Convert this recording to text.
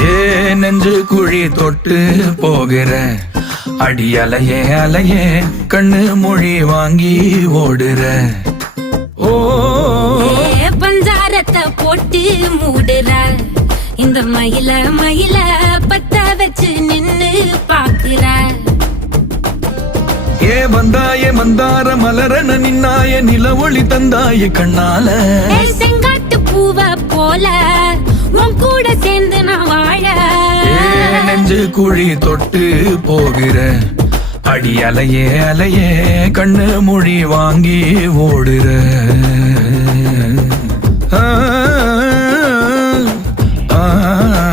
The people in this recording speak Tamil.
ஏ நெஞ்சு குழி தொட்டு போகிற அடி அலையே அலையே கண்ணு மொழி வாங்கி ஓடுற. ஓ பஞ்சாரத்தை போட்டு மூடுற இந்த மயில மயில பத்த வச்சு நின்னு பாக்குற. ஏ வந்தாய மந்தார மலரன நின்னாய நில ஒளி தந்தாய கண்ணால. செங்காட்டு பூவ போல உன் கூட சேர்ந்து நான் வாழ. நெஞ்சு குழி தொட்டு போகிற அடி அலையே அலையே கண்ணு மொழி வாங்கி ஓடுற. ஆ ஆ